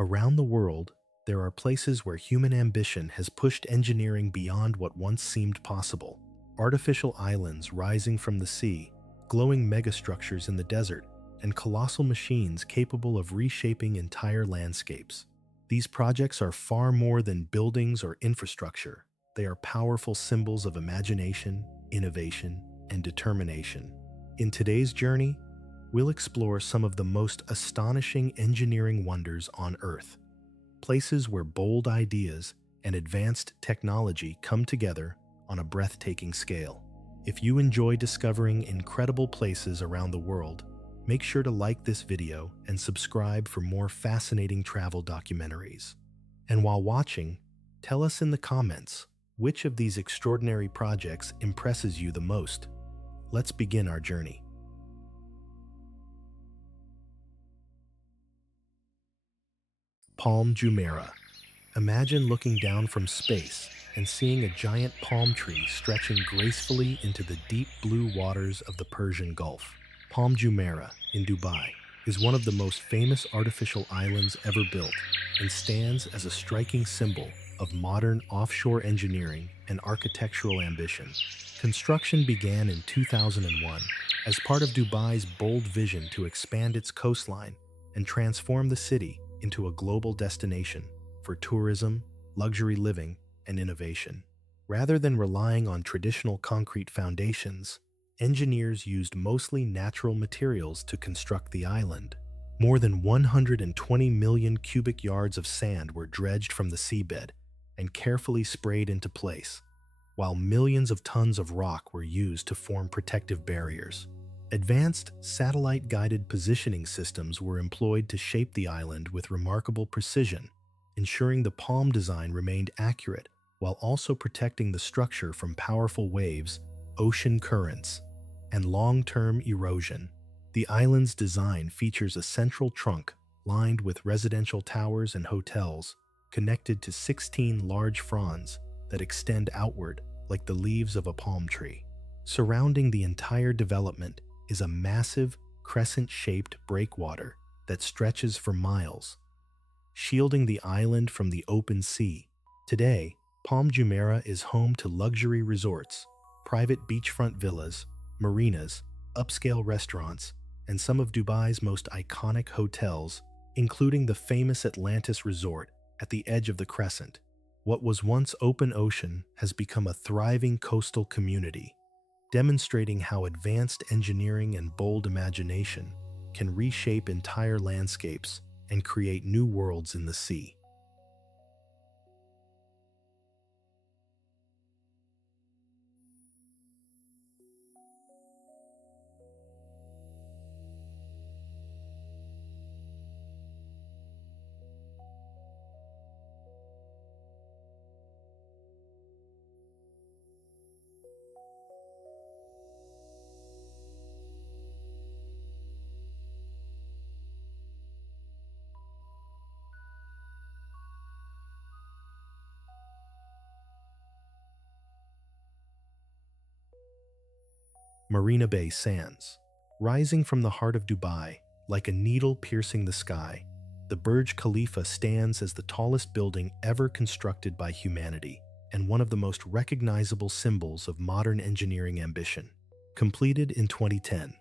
Around the world, there are places where human ambition has pushed engineering beyond what once seemed possible. Artificial islands rising from the sea, glowing megastructures in the desert, and colossal machines capable of reshaping entire landscapes. These projects are far more than buildings or infrastructure. They are powerful symbols of imagination, innovation, and determination. In today's journey, we'll explore some of the most astonishing engineering wonders on Earth, places where bold ideas and advanced technology come together on a breathtaking scale. If you enjoy discovering incredible places around the world, make sure to like this video and subscribe for more fascinating travel documentaries. And while watching, tell us in the comments which of these extraordinary projects impresses you the most. Let's begin our journey. Palm Jumeirah. Imagine looking down from space and seeing a giant palm tree stretching gracefully into the deep blue waters of the Persian Gulf. Palm Jumeirah in Dubai is one of the most famous artificial islands ever built and stands as a striking symbol of modern offshore engineering and architectural ambition. Construction began in 2001 as part of Dubai's bold vision to expand its coastline and transform the city into a global destination for tourism, luxury living, and innovation. Rather than relying on traditional concrete foundations, engineers used mostly natural materials to construct the island. More than 120 million cubic yards of sand were dredged from the seabed and carefully sprayed into place, while millions of tons of rock were used to form protective barriers. Advanced satellite-guided positioning systems were employed to shape the island with remarkable precision, ensuring the palm design remained accurate while also protecting the structure from powerful waves, ocean currents, and long-term erosion. The island's design features a central trunk lined with residential towers and hotels connected to 16 large fronds that extend outward like the leaves of a palm tree. Surrounding the entire development is a massive, crescent-shaped breakwater that stretches for miles, shielding the island from the open sea. Today, Palm Jumeirah is home to luxury resorts, private beachfront villas, marinas, upscale restaurants, and some of Dubai's most iconic hotels, including the famous Atlantis Resort at the edge of the crescent. What was once open ocean has become a thriving coastal community, demonstrating how advanced engineering and bold imagination can reshape entire landscapes and create new worlds in the sea. Marina Bay Sands. Rising from the heart of Dubai, like a needle piercing the sky, the Burj Khalifa stands as the tallest building ever constructed by humanity and one of the most recognizable symbols of modern engineering ambition. Completed in 2010,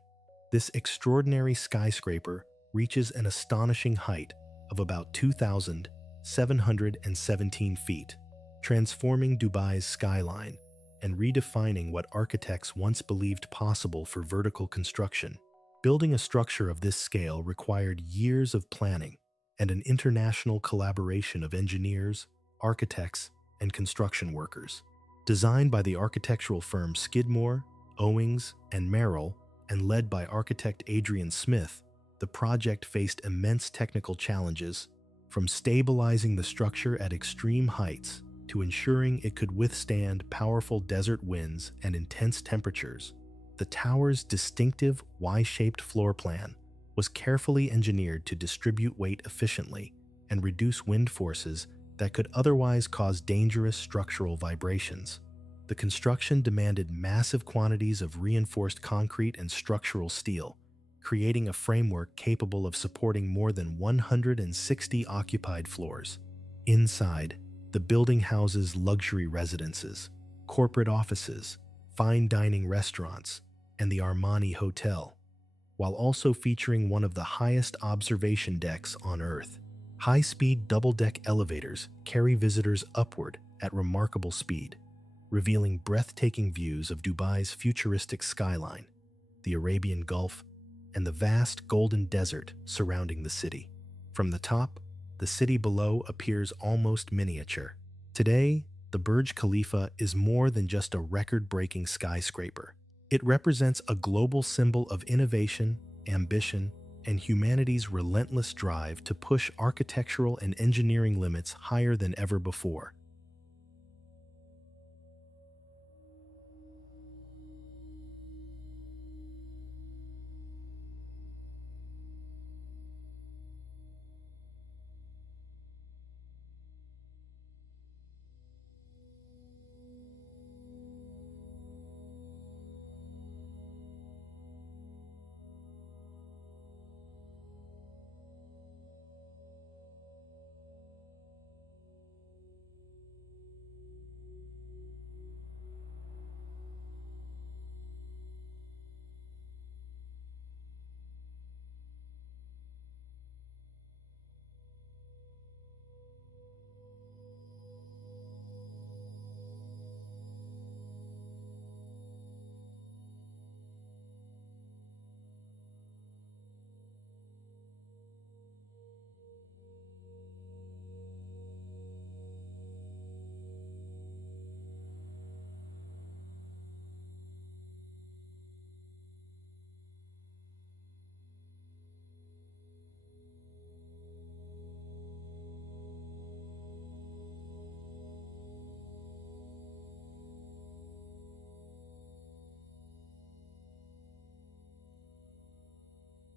this extraordinary skyscraper reaches an astonishing height of about 2,717 feet, transforming Dubai's skyline and redefining what architects once believed possible for vertical construction. Building a structure of this scale required years of planning and an international collaboration of engineers, architects, and construction workers. Designed by the architectural firm Skidmore, Owings, and Merrill, and led by architect Adrian Smith, the project faced immense technical challenges, from stabilizing the structure at extreme heights to ensuring it could withstand powerful desert winds and intense temperatures. The tower's distinctive Y-shaped floor plan was carefully engineered to distribute weight efficiently and reduce wind forces that could otherwise cause dangerous structural vibrations. The construction demanded massive quantities of reinforced concrete and structural steel, creating a framework capable of supporting more than 160 occupied floors. Inside, the building houses luxury residences, corporate offices, fine dining restaurants, and the Armani Hotel, while also featuring one of the highest observation decks on Earth. High-speed double-deck elevators carry visitors upward at remarkable speed, revealing breathtaking views of Dubai's futuristic skyline, the Arabian Gulf, and the vast golden desert surrounding the city. From the top, the city below appears almost miniature. Today, the Burj Khalifa is more than just a record-breaking skyscraper. It represents a global symbol of innovation, ambition, and humanity's relentless drive to push architectural and engineering limits higher than ever before.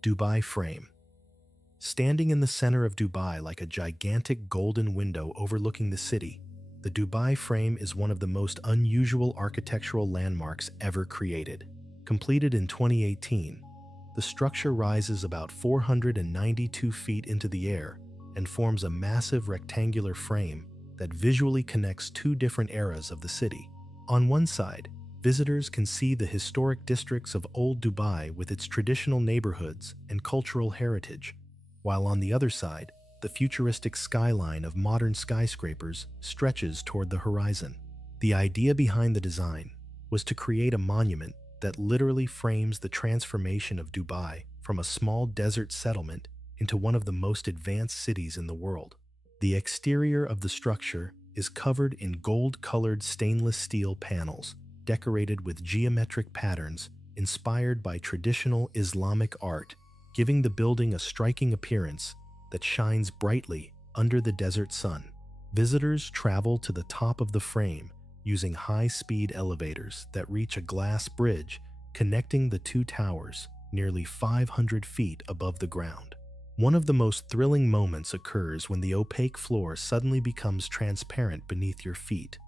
Dubai Frame. Standing in the center of Dubai like a gigantic golden window overlooking the city, the Dubai Frame is one of the most unusual architectural landmarks ever created. Completed in 2018, the structure rises about 492 feet into the air and forms a massive rectangular frame that visually connects two different eras of the city. On one side, visitors can see the historic districts of Old Dubai with its traditional neighborhoods and cultural heritage, while on the other side, the futuristic skyline of modern skyscrapers stretches toward the horizon. The idea behind the design was to create a monument that literally frames the transformation of Dubai from a small desert settlement into one of the most advanced cities in the world. The exterior of the structure is covered in gold-colored stainless steel panels, decorated with geometric patterns inspired by traditional Islamic art, giving the building a striking appearance that shines brightly under the desert sun. Visitors travel to the top of the frame using high-speed elevators that reach a glass bridge connecting the two towers nearly 500 feet above the ground. One of the most thrilling moments occurs when the opaque floor suddenly becomes transparent beneath your feet,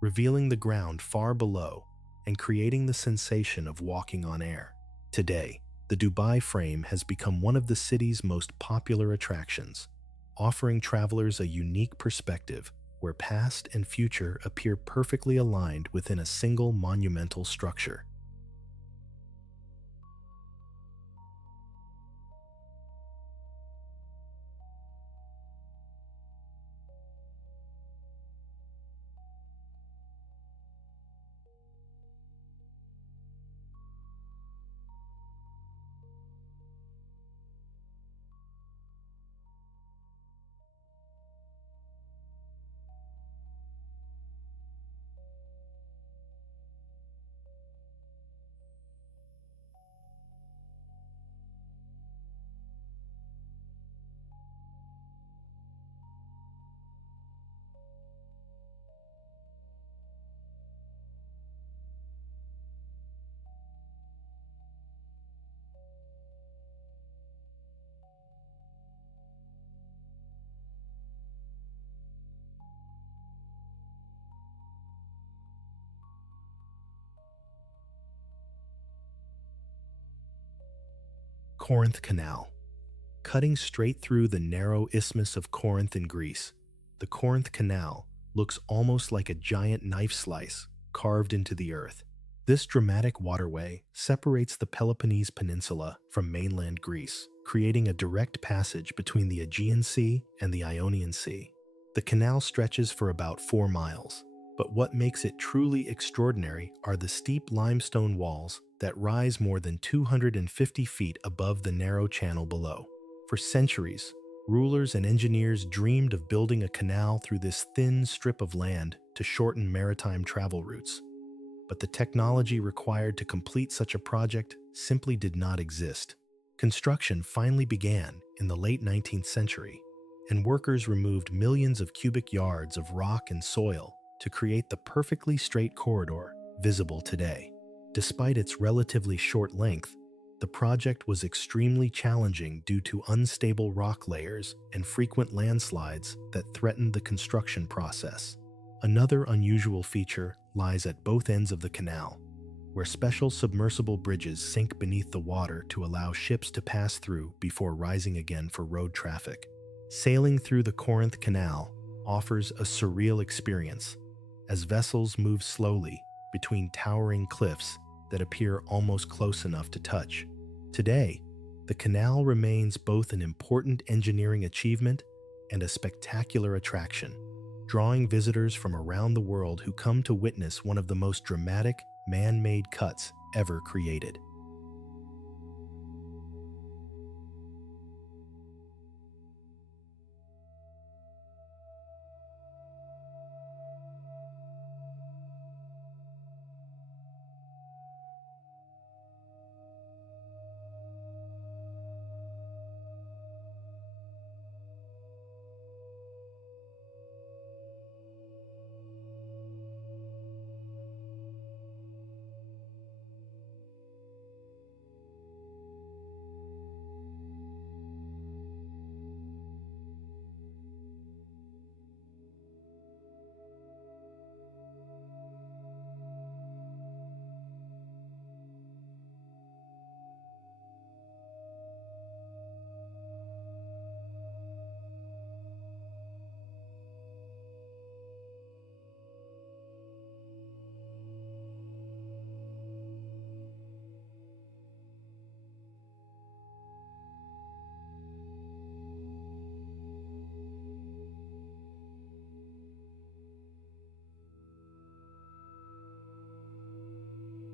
revealing the ground far below and creating the sensation of walking on air. Today, the Dubai Frame has become one of the city's most popular attractions, offering travelers a unique perspective where past and future appear perfectly aligned within a single monumental structure. Corinth Canal. Cutting straight through the narrow isthmus of Corinth in Greece, the Corinth Canal looks almost like a giant knife slice carved into the earth. This dramatic waterway separates the Peloponnese Peninsula from mainland Greece, creating a direct passage between the Aegean Sea and the Ionian Sea. The canal stretches for about 4 miles, but what makes it truly extraordinary are the steep limestone walls that rise more than 250 feet above the narrow channel below. For centuries, rulers and engineers dreamed of building a canal through this thin strip of land to shorten maritime travel routes. But the technology required to complete such a project simply did not exist. Construction finally began in the late 19th century, and workers removed millions of cubic yards of rock and soil to create the perfectly straight corridor visible today. Despite its relatively short length, the project was extremely challenging due to unstable rock layers and frequent landslides that threatened the construction process. Another unusual feature lies at both ends of the canal, where special submersible bridges sink beneath the water to allow ships to pass through before rising again for road traffic. Sailing through the Corinth Canal offers a surreal experience, as vessels move slowly between towering cliffs that appear almost close enough to touch. Today, the canal remains both an important engineering achievement and a spectacular attraction, drawing visitors from around the world who come to witness one of the most dramatic man-made cuts ever created.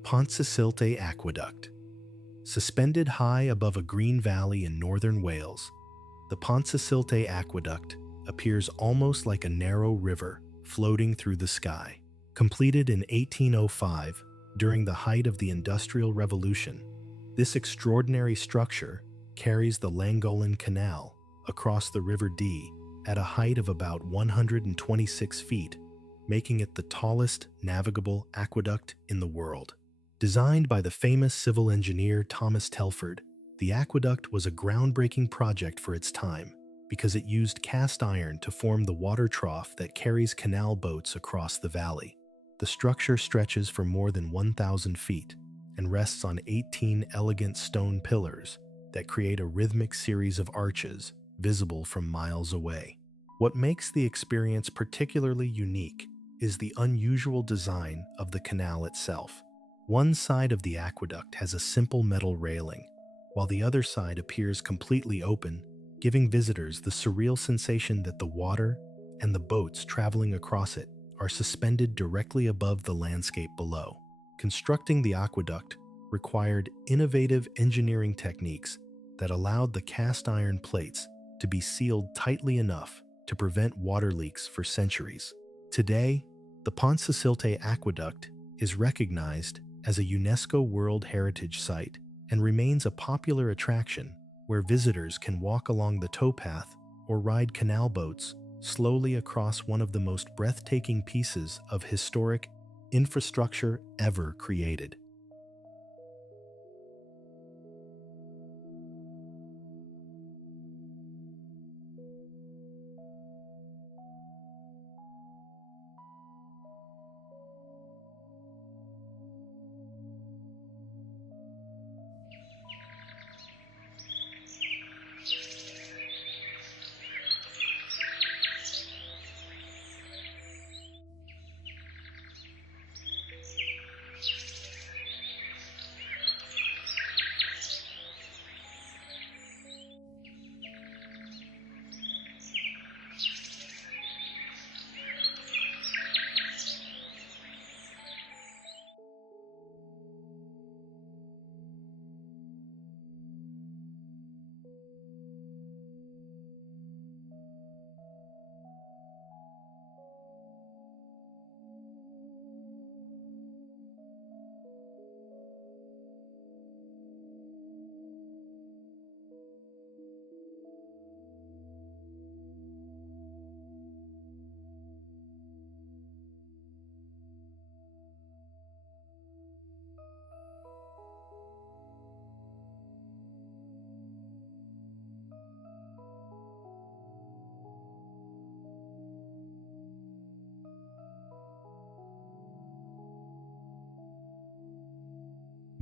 Pontcysyllte Aqueduct. Suspended high above a green valley in northern Wales, the Pontcysyllte Aqueduct appears almost like a narrow river floating through the sky. Completed in 1805 during the height of the Industrial Revolution, this extraordinary structure carries the Llangollen Canal across the River Dee at a height of about 126 feet, making it the tallest navigable aqueduct in the world. Designed by the famous civil engineer Thomas Telford, the aqueduct was a groundbreaking project for its time because it used cast iron to form the water trough that carries canal boats across the valley. The structure stretches for more than 1,000 feet and rests on 18 elegant stone pillars that create a rhythmic series of arches visible from miles away. What makes the experience particularly unique is the unusual design of the canal itself. One side of the aqueduct has a simple metal railing, while the other side appears completely open, giving visitors the surreal sensation that the water and the boats traveling across it are suspended directly above the landscape below. Constructing the aqueduct required innovative engineering techniques that allowed the cast iron plates to be sealed tightly enough to prevent water leaks for centuries. Today, the Pontcysyllte Aqueduct is recognized as a UNESCO World Heritage Site and remains a popular attraction where visitors can walk along the towpath or ride canal boats slowly across one of the most breathtaking pieces of historic infrastructure ever created.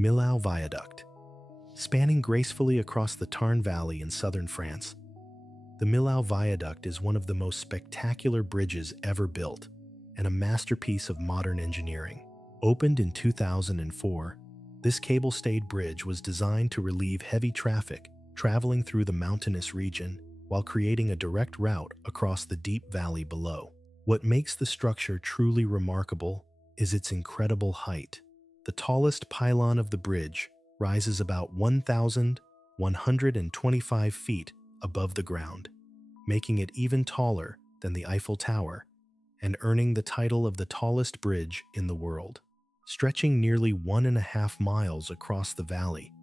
Millau Viaduct. Spanning gracefully across the Tarn Valley in southern France, the Millau Viaduct is one of the most spectacular bridges ever built and a masterpiece of modern engineering. Opened in 2004, this cable-stayed bridge was designed to relieve heavy traffic traveling through the mountainous region while creating a direct route across the deep valley below. What makes the structure truly remarkable is its incredible height. The tallest pylon of the bridge rises about 1,125 feet above the ground, making it even taller than the Eiffel Tower and earning the title of the tallest bridge in the world. Stretching nearly 1.5 miles across the valley,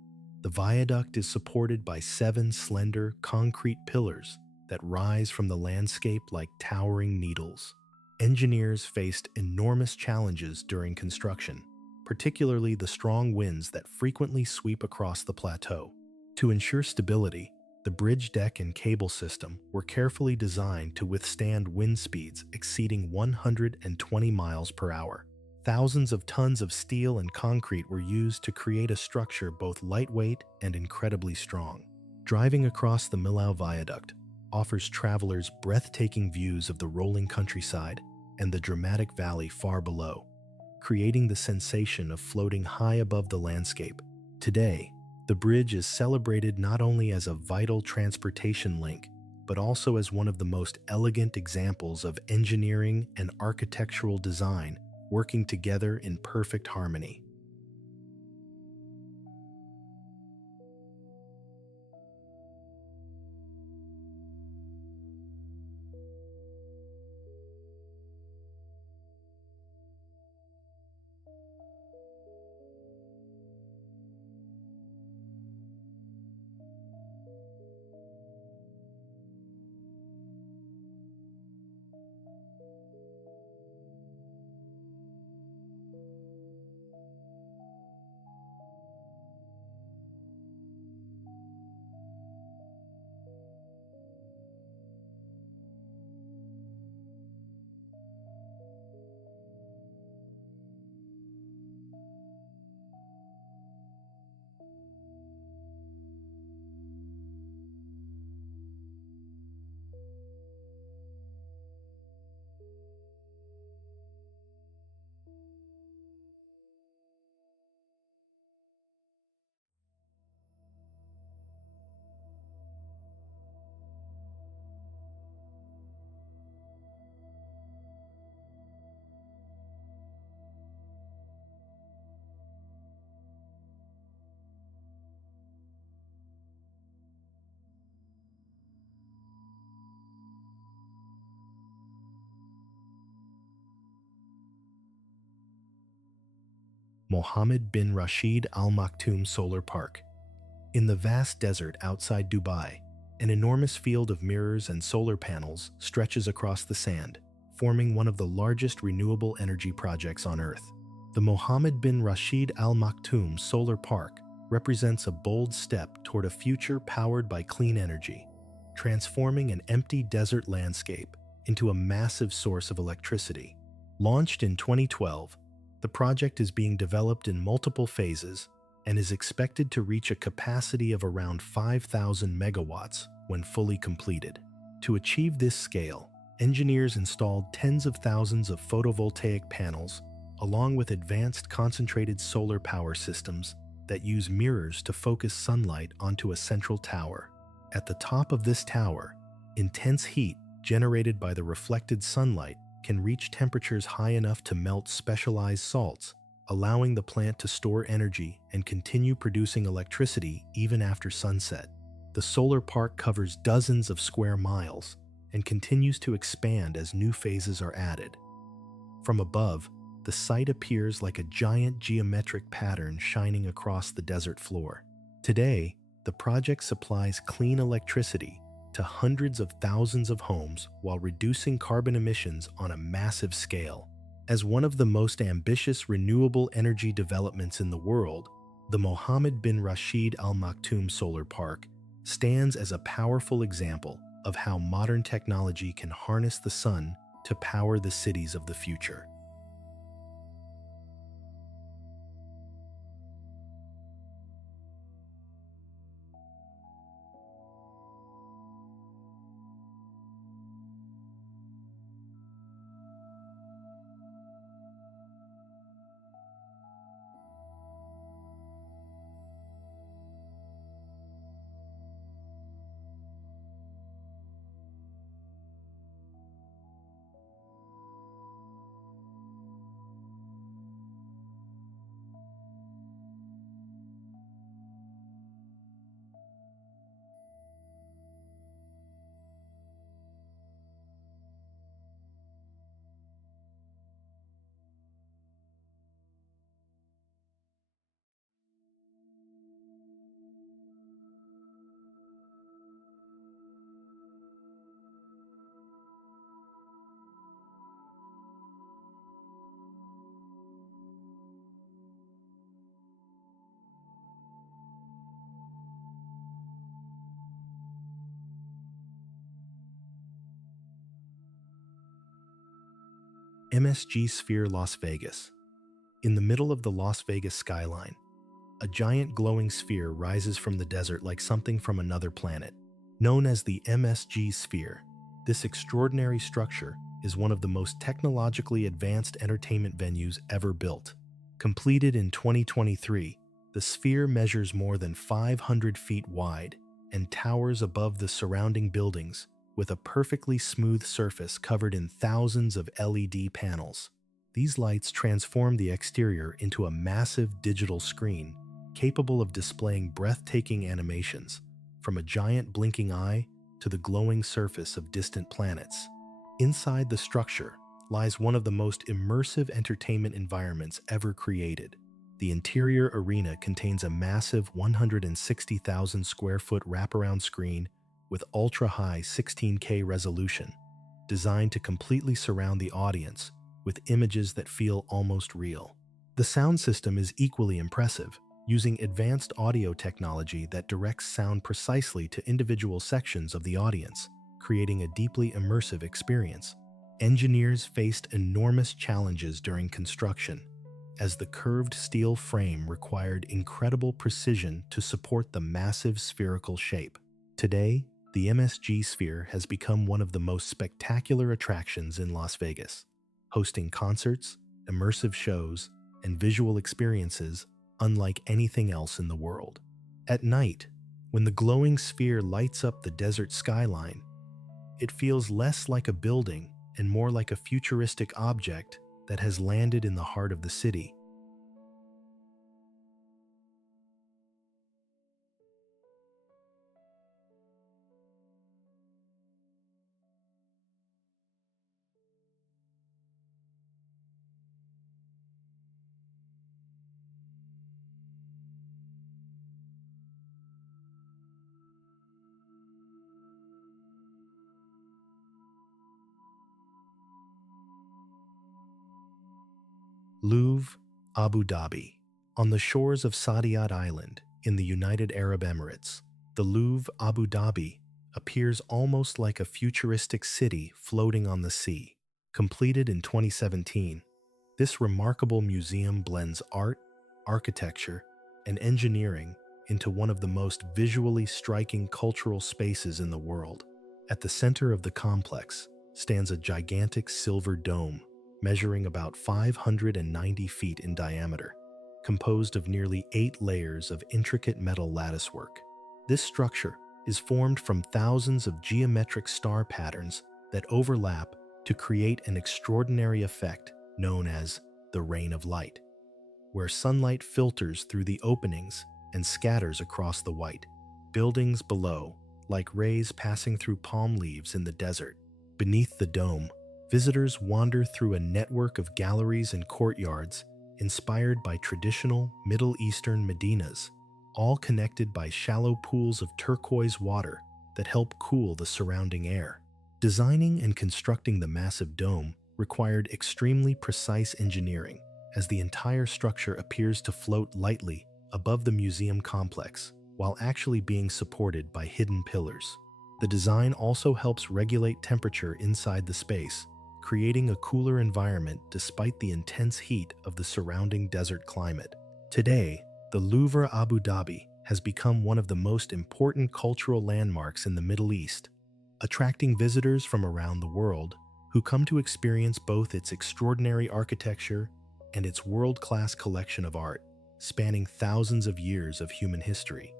the viaduct is supported by 7 slender concrete pillars that rise from the landscape like towering needles. Engineers faced enormous challenges during construction, particularly the strong winds that frequently sweep across the plateau. To ensure stability, the bridge deck and cable system were carefully designed to withstand wind speeds exceeding 120 miles per hour. Thousands of tons of steel and concrete were used to create a structure both lightweight and incredibly strong. Driving across the Millau Viaduct offers travelers breathtaking views of the rolling countryside and the dramatic valley far below, creating the sensation of floating high above the landscape. Today, the bridge is celebrated not only as a vital transportation link, but also as one of the most elegant examples of engineering and architectural design working together in perfect harmony. Mohammed bin Rashid Al Maktoum Solar Park. In the vast desert outside Dubai, an enormous field of mirrors and solar panels stretches across the sand, forming one of the largest renewable energy projects on Earth. The Mohammed bin Rashid Al Maktoum Solar Park represents a bold step toward a future powered by clean energy, transforming an empty desert landscape into a massive source of electricity. Launched in 2012, the project is being developed in multiple phases and is expected to reach a capacity of around 5,000 megawatts when fully completed. To achieve this scale, engineers installed tens of thousands of photovoltaic panels, along with advanced concentrated solar power systems that use mirrors to focus sunlight onto a central tower. At the top of this tower, intense heat generated by the reflected sunlight can reach temperatures high enough to melt specialized salts, allowing the plant to store energy and continue producing electricity even after sunset. The solar park covers dozens of square miles and continues to expand as new phases are added. From above, the site appears like a giant geometric pattern shining across the desert floor. Today, the project supplies clean electricity to hundreds of thousands of homes while reducing carbon emissions on a massive scale. As one of the most ambitious renewable energy developments in the world, the Mohammed bin Rashid Al Maktoum Solar Park stands as a powerful example of how modern technology can harness the sun to power the cities of the future. MSG Sphere Las Vegas. In the middle of the Las Vegas skyline, a giant glowing sphere rises from the desert like something from another planet. Known as the MSG Sphere, this extraordinary structure is one of the most technologically advanced entertainment venues ever built. Completed in 2023, the sphere measures more than 500 feet wide and towers above the surrounding buildings with a perfectly smooth surface covered in thousands of LED panels. These lights transform the exterior into a massive digital screen capable of displaying breathtaking animations, from a giant blinking eye to the glowing surface of distant planets. Inside the structure lies one of the most immersive entertainment environments ever created. The interior arena contains a massive 160,000 square foot wraparound screen with ultra-high 16K resolution, designed to completely surround the audience with images that feel almost real. The sound system is equally impressive, using advanced audio technology that directs sound precisely to individual sections of the audience, creating a deeply immersive experience. Engineers faced enormous challenges during construction, as the curved steel frame required incredible precision to support the massive spherical shape. Today, the MSG Sphere has become one of the most spectacular attractions in Las Vegas, hosting concerts, immersive shows, and visual experiences unlike anything else in the world. At night, when the glowing sphere lights up the desert skyline, it feels less like a building and more like a futuristic object that has landed in the heart of the city. Louvre Abu Dhabi. On the shores of Saadiyat Island in the United Arab Emirates, the Louvre Abu Dhabi appears almost like a futuristic city floating on the sea. Completed in 2017, this remarkable museum blends art, architecture, and engineering into one of the most visually striking cultural spaces in the world. At the center of the complex stands a gigantic silver dome measuring about 590 feet in diameter, composed of nearly 8 layers of intricate metal latticework. This structure is formed from thousands of geometric star patterns that overlap to create an extraordinary effect known as the rain of light, where sunlight filters through the openings and scatters across the white buildings below, like rays passing through palm leaves in the desert. Beneath the dome, visitors wander through a network of galleries and courtyards inspired by traditional Middle Eastern medinas, all connected by shallow pools of turquoise water that help cool the surrounding air. Designing and constructing the massive dome required extremely precise engineering, as the entire structure appears to float lightly above the museum complex while actually being supported by hidden pillars. The design also helps regulate temperature inside the space, creating a cooler environment despite the intense heat of the surrounding desert climate. Today, the Louvre Abu Dhabi has become one of the most important cultural landmarks in the Middle East, attracting visitors from around the world who come to experience both its extraordinary architecture and its world-class collection of art, spanning thousands of years of human history.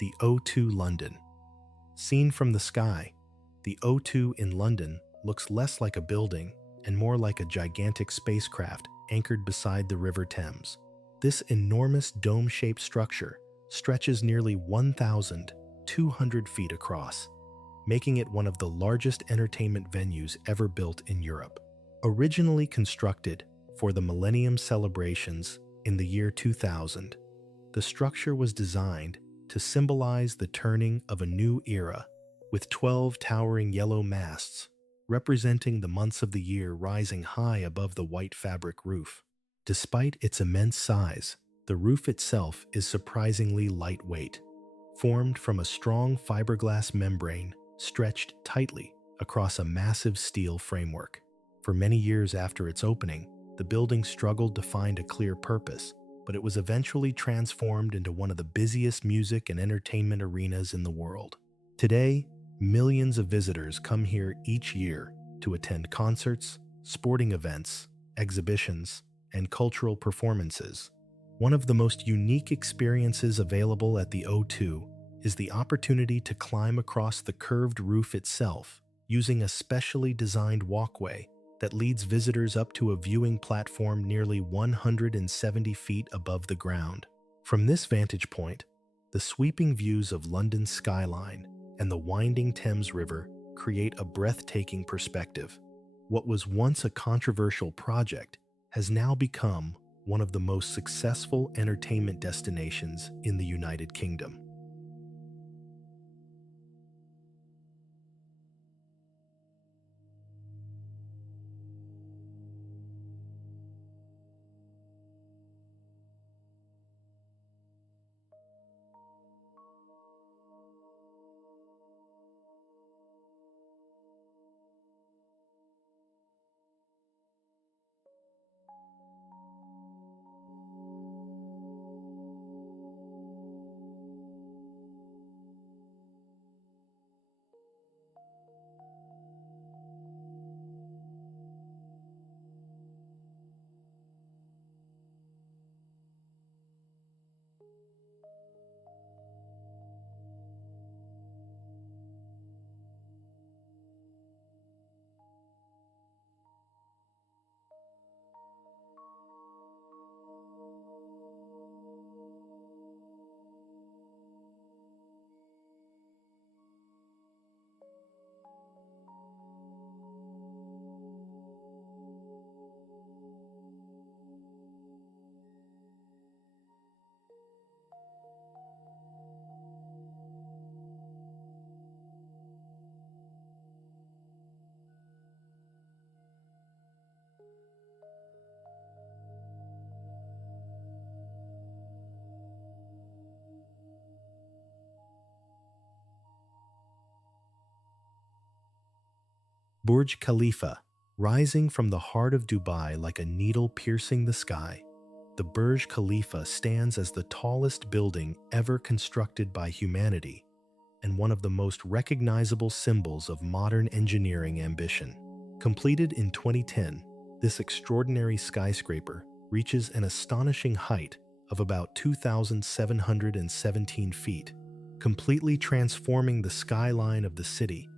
The O2 London. Seen from the sky, the O2 in London looks less like a building and more like a gigantic spacecraft anchored beside the River Thames. This enormous dome-shaped structure stretches nearly 1,200 feet across, making it one of the largest entertainment venues ever built in Europe. Originally constructed for the Millennium celebrations in the year 2000, the structure was designed to symbolize the turning of a new era, with 12 towering yellow masts representing the months of the year rising high above the white fabric roof. Despite its immense size, the roof itself is surprisingly lightweight, formed from a strong fiberglass membrane stretched tightly across a massive steel framework. For many years after its opening, the building struggled to find a clear purpose, but it was eventually transformed into one of the busiest music and entertainment arenas in the world. Today, millions of visitors come here each year to attend concerts, sporting events, exhibitions, and cultural performances. One of the most unique experiences available at the O2 is the opportunity to climb across the curved roof itself using a specially designed walkway that leads visitors up to a viewing platform nearly 170 feet above the ground. From this vantage point, the sweeping views of London's skyline and the winding Thames River create a breathtaking perspective. What was once a controversial project has now become one of the most successful entertainment destinations in the United Kingdom. Burj Khalifa, rising from the heart of Dubai like a needle piercing the sky. The Burj Khalifa stands as the tallest building ever constructed by humanity and one of the most recognizable symbols of modern engineering ambition. Completed in 2010, this extraordinary skyscraper reaches an astonishing height of about 2,717 feet, completely transforming the skyline of the city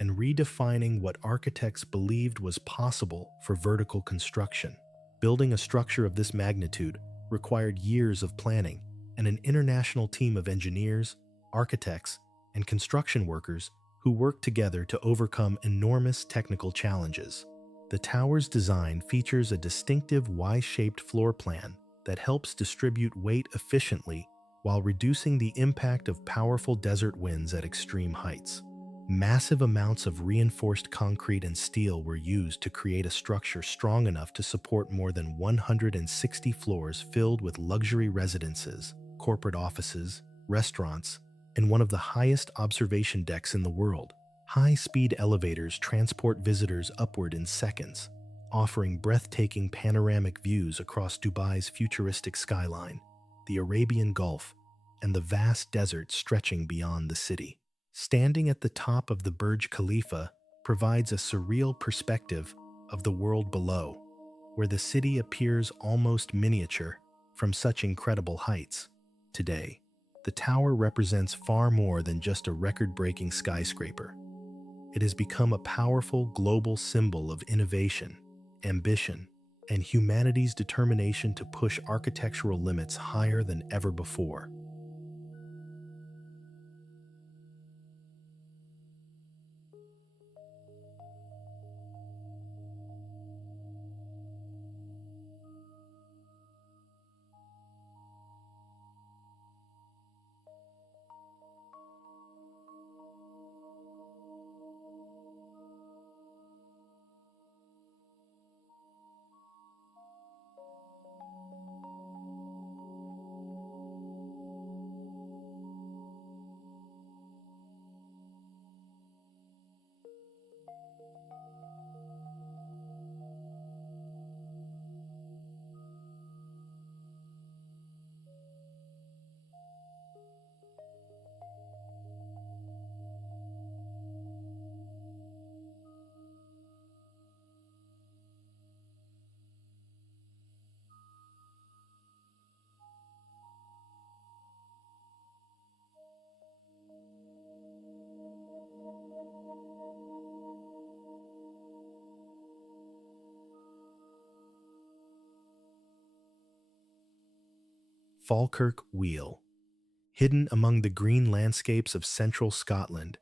and redefining what architects believed was possible for vertical construction. Building a structure of this magnitude required years of planning and an international team of engineers, architects, and construction workers who worked together to overcome enormous technical challenges. The tower's design features a distinctive Y-shaped floor plan that helps distribute weight efficiently while reducing the impact of powerful desert winds at extreme heights. Massive amounts of reinforced concrete and steel were used to create a structure strong enough to support more than 160 floors filled with luxury residences, corporate offices, restaurants, and one of the highest observation decks in the world. High-speed elevators transport visitors upward in seconds, offering breathtaking panoramic views across Dubai's futuristic skyline, the Arabian Gulf, and the vast desert stretching beyond the city. Standing at the top of the Burj Khalifa provides a surreal perspective of the world below, where the city appears almost miniature from such incredible heights. Today, the tower represents far more than just a record-breaking skyscraper. It has become a powerful global symbol of innovation ambition, and humanity's determination to push architectural limits higher than ever before. Falkirk Wheel. Hidden among the green landscapes of central Scotland,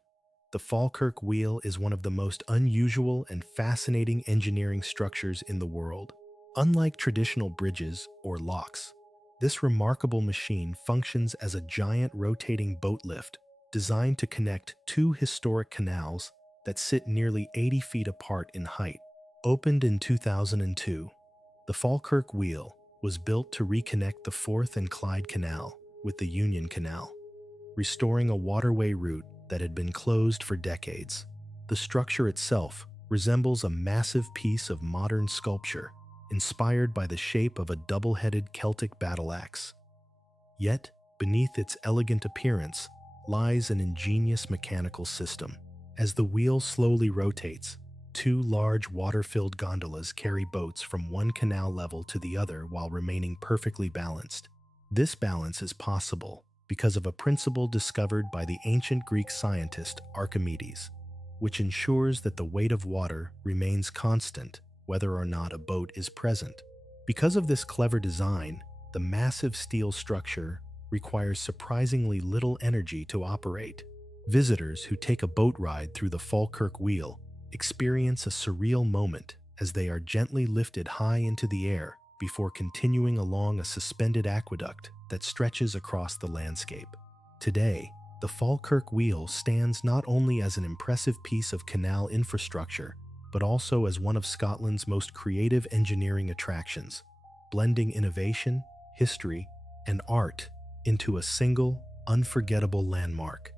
the Falkirk Wheel is one of the most unusual and fascinating engineering structures in the world. Unlike traditional bridges or locks, this remarkable machine functions as a giant rotating boat lift designed to connect two historic canals that sit nearly 80 feet apart in height. Opened in 2002, the Falkirk Wheel was built to reconnect the Forth and Clyde Canal with the Union Canal, restoring a waterway route that had been closed for decades. The structure itself resembles a massive piece of modern sculpture inspired by the shape of a double-headed Celtic battle axe. Yet, beneath its elegant appearance lies an ingenious mechanical system. As the wheel slowly rotates, two large water-filled gondolas carry boats from one canal level to the other while remaining perfectly balanced. This balance is possible because of a principle discovered by the ancient Greek scientist Archimedes, which ensures that the weight of water remains constant whether or not a boat is present. Because of this clever design, the massive steel structure requires surprisingly little energy to operate. Visitors who take a boat ride through the Falkirk Wheel experience a surreal moment as they are gently lifted high into the air before continuing along a suspended aqueduct that stretches across the landscape. Today, the Falkirk Wheel stands not only as an impressive piece of canal infrastructure, but also as one of Scotland's most creative engineering attractions, blending innovation, history, and art into a single, unforgettable landmark.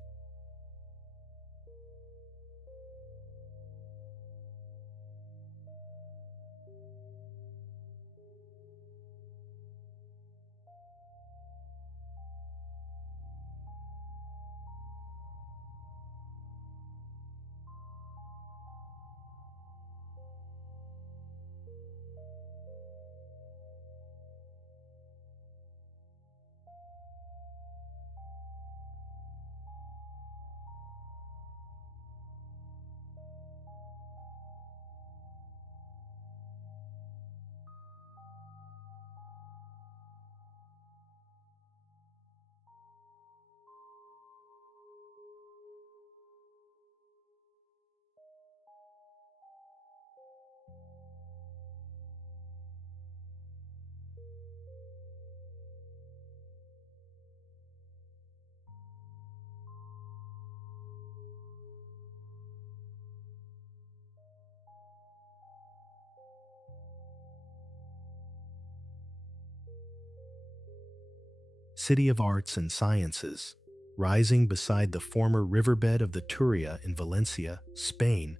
City of Arts and Sciences. Rising beside the former riverbed of the Turia in Valencia, Spain,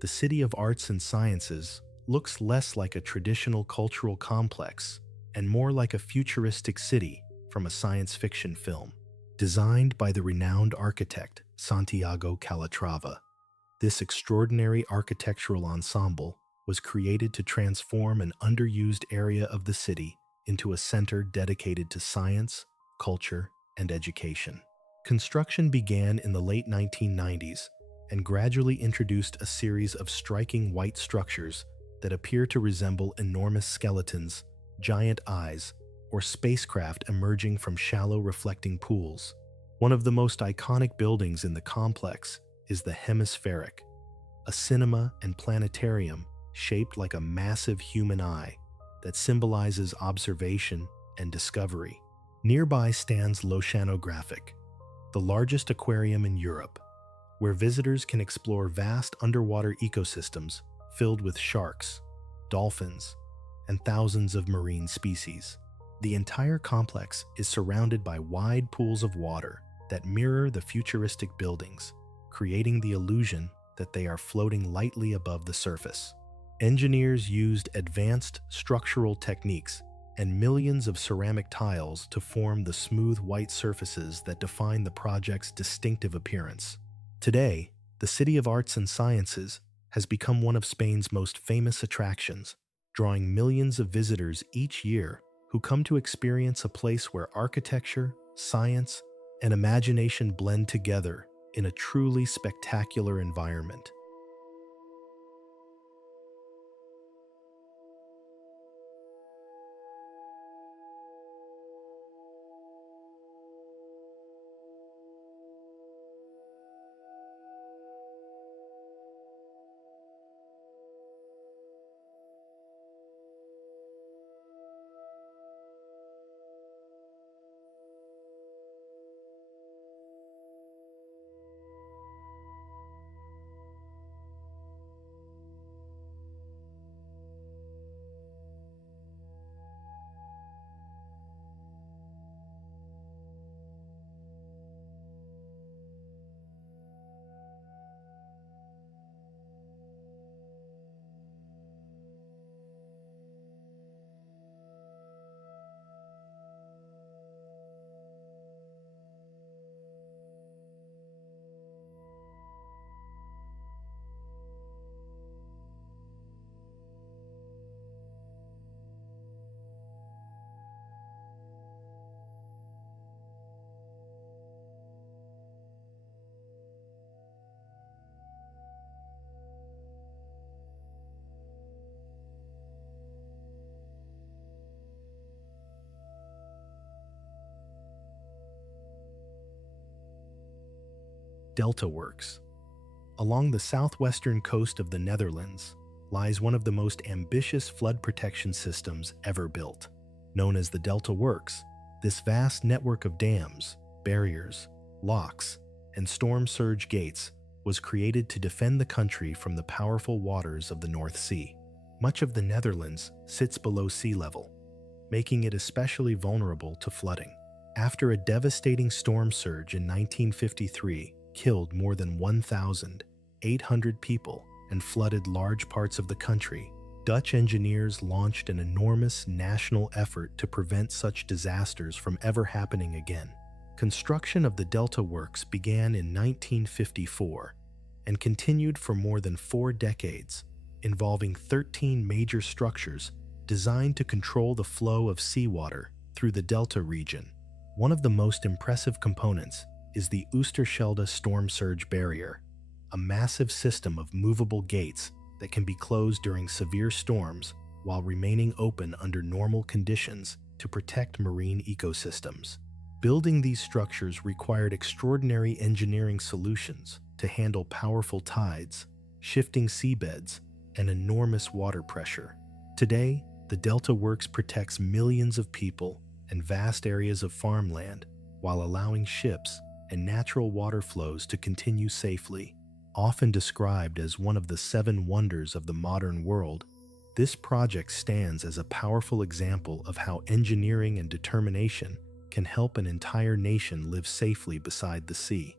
the City of Arts and Sciences looks less like a traditional cultural complex and more like a futuristic city from a science fiction film. Designed by the renowned architect Santiago Calatrava, this extraordinary architectural ensemble was created to transform an underused area of the city into a center dedicated to science, culture, and education. Construction began in the late 1990s and gradually introduced a series of striking white structures that appear to resemble enormous skeletons, giant eyes, or spacecraft emerging from shallow reflecting pools. One of the most iconic buildings in the complex is the Hemispheric, a cinema and planetarium shaped like a massive human eye that symbolizes observation and discovery. Nearby stands l'Oceanographic, the largest aquarium in Europe, where visitors can explore vast underwater ecosystems filled with sharks, dolphins, and thousands of marine species. The entire complex is surrounded by wide pools of water that mirror the futuristic buildings, creating the illusion that they are floating lightly above the surface. Engineers used advanced structural techniques and millions of ceramic tiles to form the smooth white surfaces that define the project's distinctive appearance. Today, the City of Arts and Sciences has become one of Spain's most famous attractions, drawing millions of visitors each year who come to experience a place where architecture, science, and imagination blend together in a truly spectacular environment. Delta Works. Along the southwestern coast of the Netherlands lies one of the most ambitious flood protection systems ever built. Known as the Delta Works, this vast network of dams, barriers, locks, and storm surge gates was created to defend the country from the powerful waters of the North Sea. Much of the Netherlands sits below sea level, making it especially vulnerable to flooding. After a devastating storm surge in 1953 killed more than 1,800 people and flooded large parts of the country, Dutch engineers launched an enormous national effort to prevent such disasters from ever happening again. Construction of the Delta Works began in 1954 and continued for more than 4 decades, involving 13 major structures designed to control the flow of seawater through the Delta region. One of the most impressive components is the Oosterschelde storm surge barrier, a massive system of movable gates that can be closed during severe storms while remaining open under normal conditions to protect marine ecosystems. Building these structures required extraordinary engineering solutions to handle powerful tides, shifting seabeds, and enormous water pressure. Today, the Delta Works protects millions of people and vast areas of farmland while allowing ships and natural water flows to continue safely. Often described as one of the 7 wonders of the modern world, this project stands as a powerful example of how engineering and determination can help an entire nation live safely beside the sea.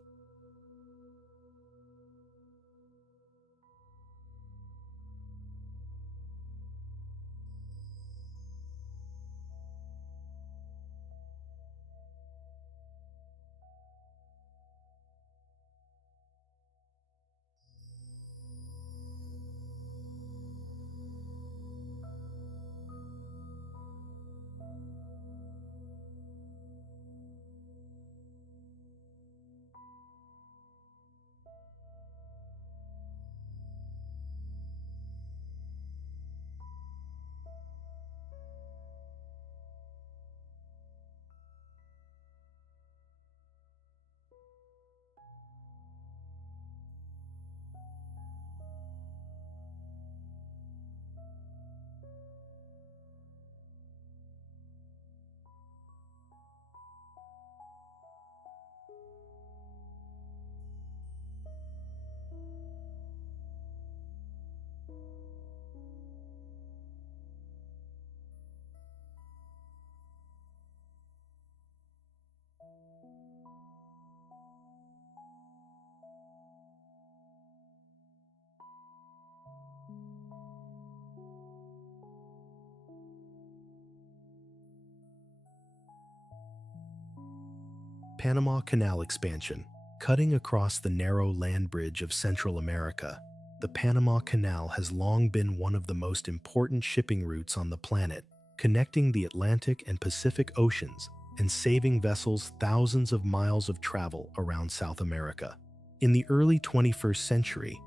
Panama Canal expansion. Cutting across the narrow land bridge of Central America, the Panama Canal has long been one of the most important shipping routes on the planet, connecting the Atlantic and Pacific Oceans and saving vessels thousands of miles of travel around South America. In the early 21st century,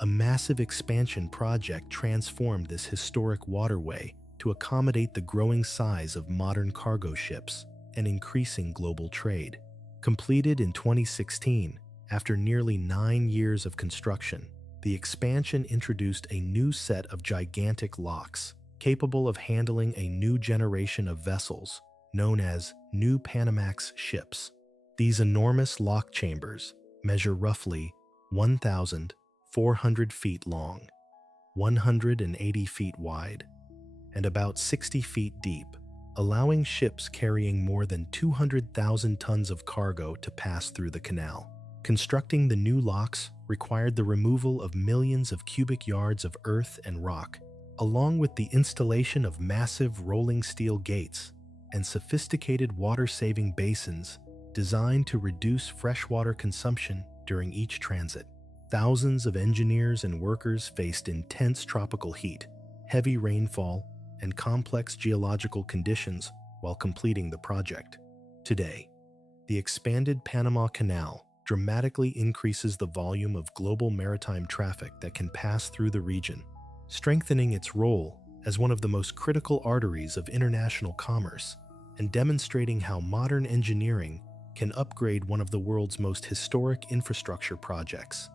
a massive expansion project transformed this historic waterway to accommodate the growing size of modern cargo ships and increasing global trade. Completed in 2016, after nearly 9 years of construction, the expansion introduced a new set of gigantic locks capable of handling a new generation of vessels known as New Panamax ships. These enormous lock chambers measure roughly 1,400 feet long, 180 feet wide, and about 60 feet deep, allowing ships carrying more than 200,000 tons of cargo to pass through the canal. Constructing the new locks required the removal of millions of cubic yards of earth and rock, along with the installation of massive rolling steel gates and sophisticated water-saving basins designed to reduce freshwater consumption during each transit. Thousands of engineers and workers faced intense tropical heat, heavy rainfall, and complex geological conditions while completing the project. Today, the expanded Panama Canal dramatically increases the volume of global maritime traffic that can pass through the region, strengthening its role as one of the most critical arteries of international commerce and demonstrating how modern engineering can upgrade one of the world's most historic infrastructure projects.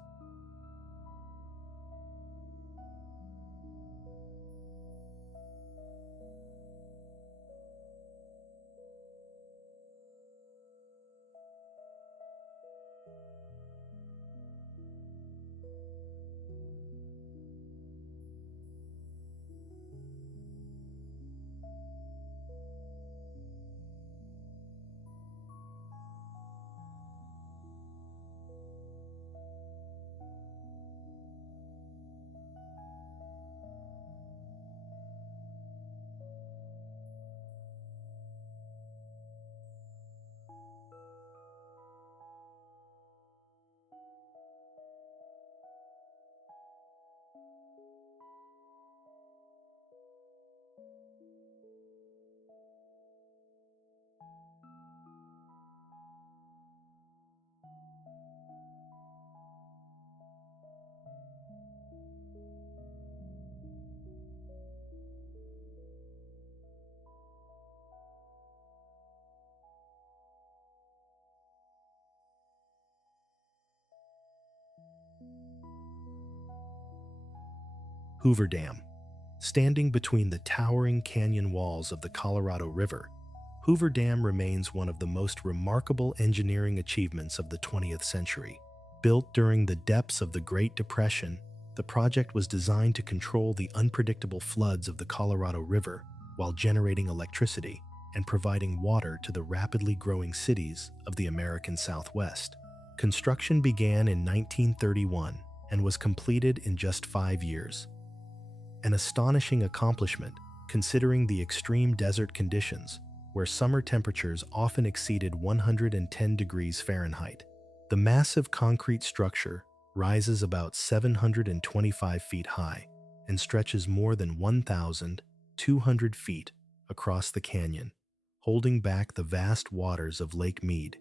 Hoover Dam. Standing between the towering canyon walls of the Colorado River, Hoover Dam remains one of the most remarkable engineering achievements of the 20th century. Built during the depths of the Great Depression, the project was designed to control the unpredictable floods of the Colorado River while generating electricity and providing water to the rapidly growing cities of the American Southwest. Construction began in 1931 and was completed in just 5 years. An astonishing accomplishment considering the extreme desert conditions where summer temperatures often exceeded 110 degrees Fahrenheit. The massive concrete structure rises about 725 feet high and stretches more than 1,200 feet across the canyon, holding back the vast waters of Lake Mead,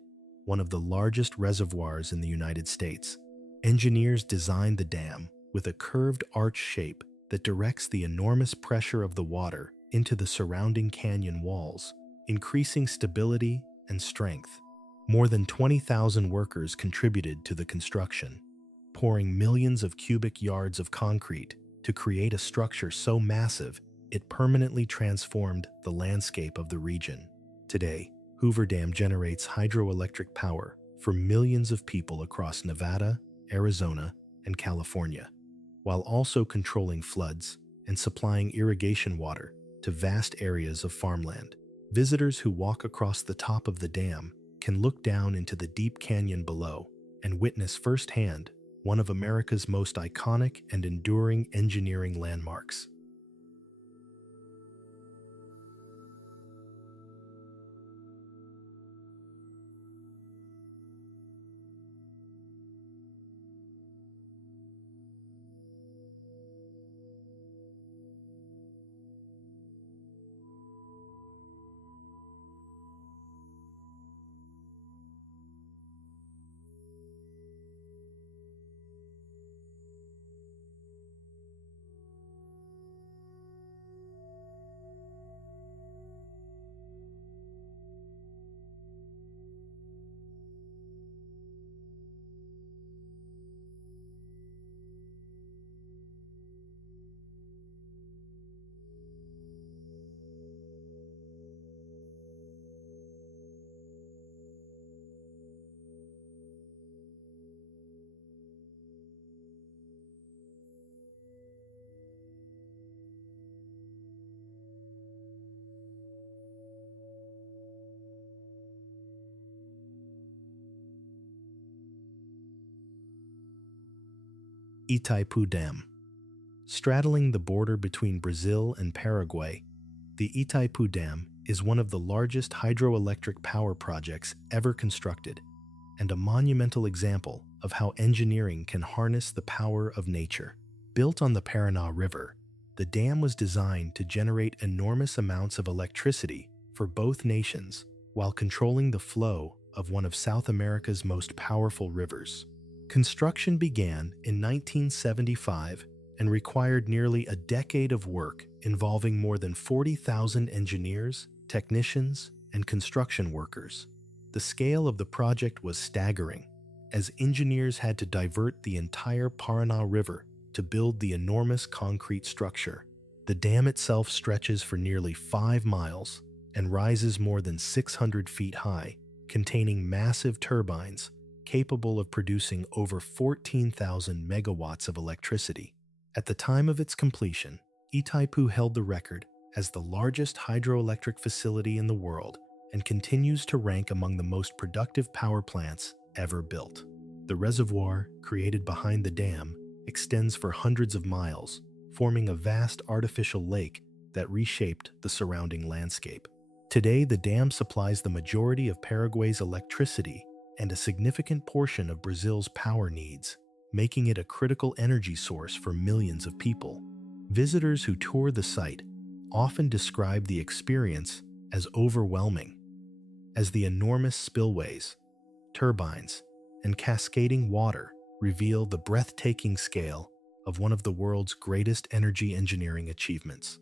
one of the largest reservoirs in the United States. Engineers designed the dam with a curved arch shape that directs the enormous pressure of the water into the surrounding canyon walls, increasing stability and strength. More than 20,000 workers contributed to the construction, pouring millions of cubic yards of concrete to create a structure so massive it permanently transformed the landscape of the region. Today, Hoover Dam generates hydroelectric power for millions of people across Nevada, Arizona, and California, while also controlling floods and supplying irrigation water to vast areas of farmland. Visitors who walk across the top of the dam can look down into the deep canyon below and witness firsthand one of America's most iconic and enduring engineering landmarks. Itaipu Dam. Straddling the border between Brazil and Paraguay, the Itaipu Dam is one of the largest hydroelectric power projects ever constructed, and a monumental example of how engineering can harness the power of nature. Built on the Paraná River, the dam was designed to generate enormous amounts of electricity for both nations while controlling the flow of one of South America's most powerful rivers. Construction began in 1975 and required nearly a decade of work involving more than 40,000 engineers, technicians, and construction workers. The scale of the project was staggering, as engineers had to divert the entire Paraná River to build the enormous concrete structure. The dam itself stretches for nearly 5 miles and rises more than 600 feet high, containing massive turbines capable of producing over 14,000 megawatts of electricity. At the time of its completion, Itaipu held the record as the largest hydroelectric facility in the world and continues to rank among the most productive power plants ever built. The reservoir, created behind the dam, extends for hundreds of miles, forming a vast artificial lake that reshaped the surrounding landscape. Today, the dam supplies the majority of Paraguay's electricity and a significant portion of Brazil's power needs, making it a critical energy source for millions of people. Visitors who tour the site often describe the experience as overwhelming, as the enormous spillways, turbines, and cascading water reveal the breathtaking scale of one of the world's greatest energy engineering achievements.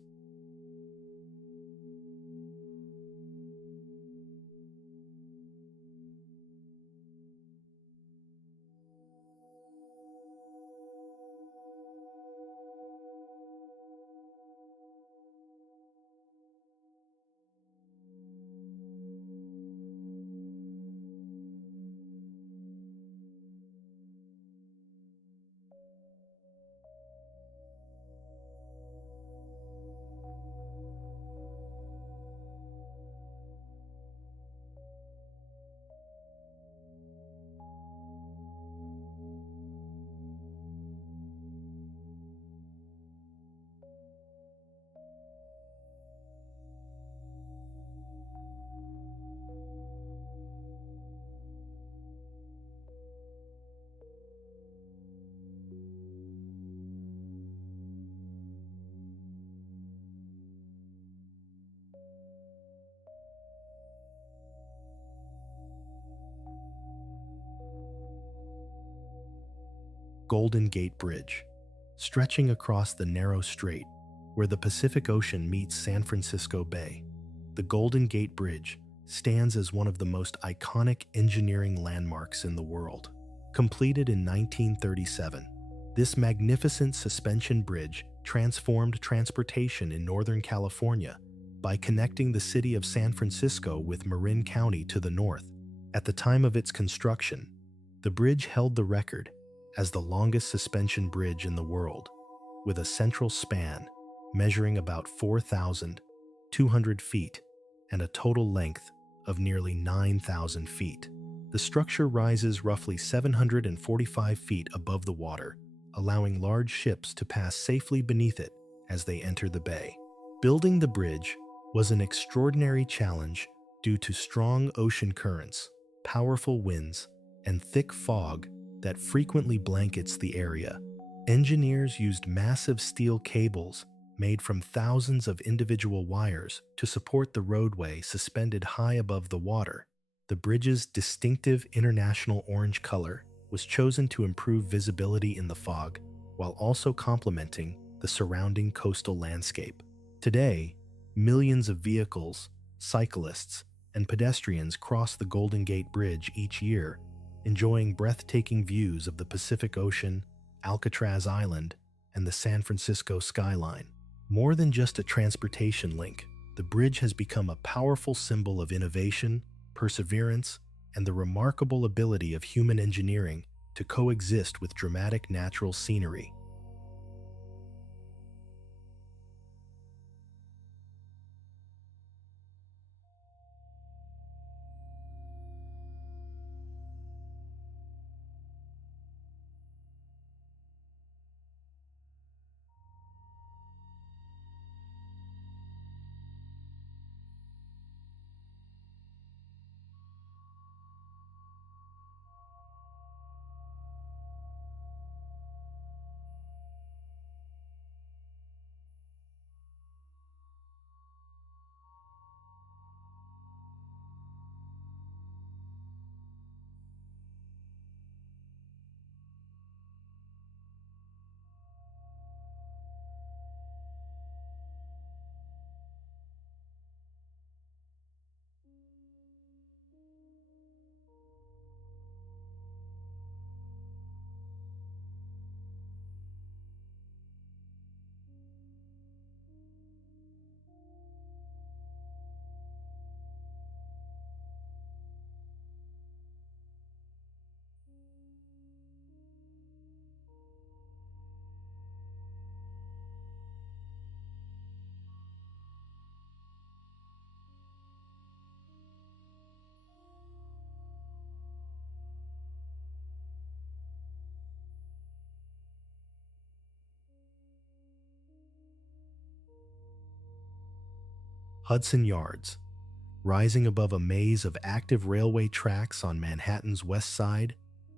Golden Gate Bridge, stretching across the narrow strait where the Pacific Ocean meets San Francisco Bay. The Golden Gate Bridge stands as one of the most iconic engineering landmarks in the world. Completed in 1937, this magnificent suspension bridge transformed transportation in Northern California by connecting the city of San Francisco with Marin County to the north. At the time of its construction, the bridge held the record as the longest suspension bridge in the world, with a central span measuring about 4,200 feet and a total length of nearly 9,000 feet. The structure rises roughly 745 feet above the water, allowing large ships to pass safely beneath it as they enter the bay. Building the bridge was an extraordinary challenge due to strong ocean currents, powerful winds, and thick fog that frequently blankets the area. Engineers used massive steel cables made from thousands of individual wires to support the roadway suspended high above the water. The bridge's distinctive international orange color was chosen to improve visibility in the fog, while also complementing the surrounding coastal landscape. Today, millions of vehicles, cyclists, and pedestrians cross the Golden Gate Bridge each year, enjoying breathtaking views of the Pacific Ocean, Alcatraz Island, and the San Francisco skyline. More than just a transportation link, the bridge has become a powerful symbol of innovation, perseverance, and the remarkable ability of human engineering to coexist with dramatic natural scenery. Hudson Yards. Rising above a maze of active railway tracks on Manhattan's west side,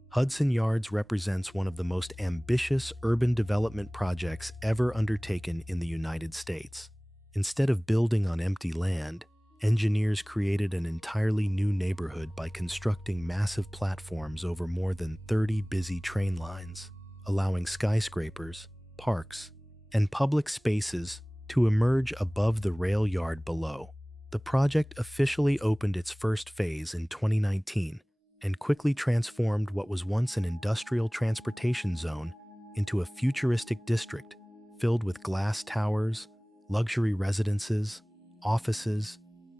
Hudson Yards represents one of the most ambitious urban development projects ever undertaken in the United States. Instead of building on empty land, engineers created an entirely new neighborhood by constructing massive platforms over more than 30 busy train lines, allowing skyscrapers, parks, and public spaces to emerge above the rail yard below. The project officially opened its first phase in 2019 and quickly transformed what was once an industrial transportation zone into a futuristic district filled with glass towers, luxury residences, offices,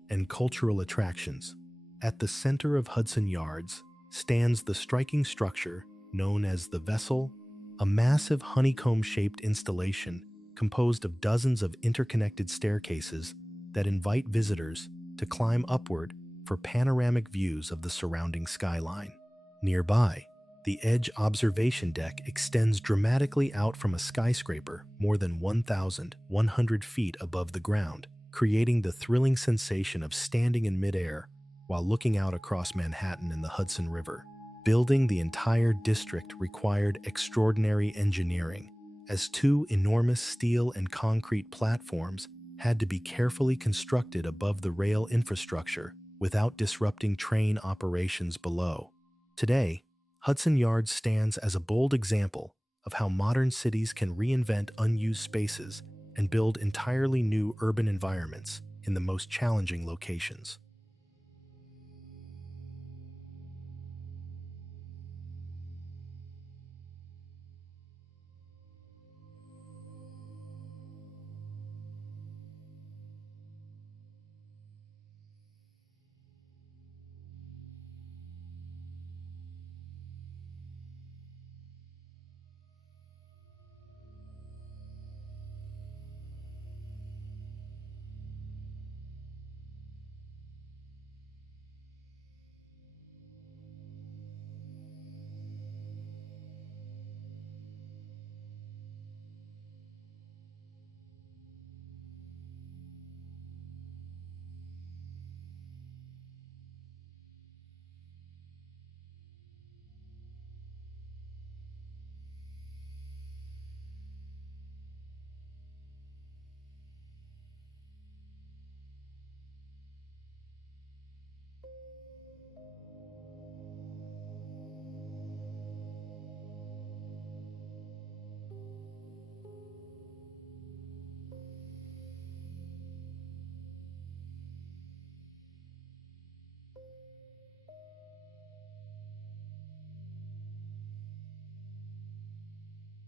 and cultural attractions. At the center of Hudson Yards stands the striking structure known as the Vessel, a massive honeycomb-shaped installation composed of dozens of interconnected staircases that invite visitors to climb upward for panoramic views of the surrounding skyline. Nearby, the Edge observation deck extends dramatically out from a skyscraper more than 1,100 feet above the ground, creating the thrilling sensation of standing in midair while looking out across Manhattan and the Hudson River. Building the entire district required extraordinary engineering, as two enormous steel and concrete platforms had to be carefully constructed above the rail infrastructure without disrupting train operations below. Today, Hudson Yards stands as a bold example of how modern cities can reinvent unused spaces and build entirely new urban environments in the most challenging locations.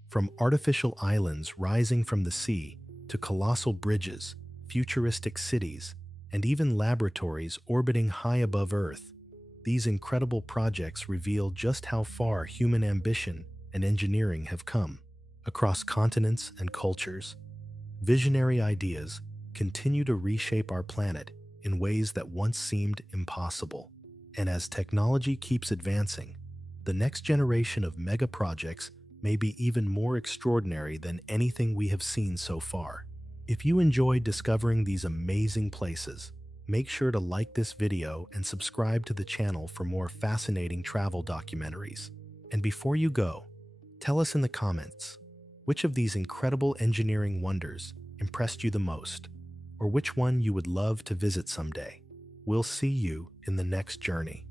From artificial islands rising from the sea to colossal bridges, futuristic cities, and even laboratories orbiting high above Earth, these incredible projects reveal just how far human ambition and engineering have come. Across continents and cultures, visionary ideas continue to reshape our planet in ways that once seemed impossible. And as technology keeps advancing, the next generation of mega projects may be even more extraordinary than anything we have seen so far. If you enjoyed discovering these amazing places, make sure to like this video and subscribe to the channel for more fascinating travel documentaries. And before you go, tell us in the comments, which of these incredible engineering wonders impressed you the most, or which one you would love to visit someday. We'll see you in the next journey.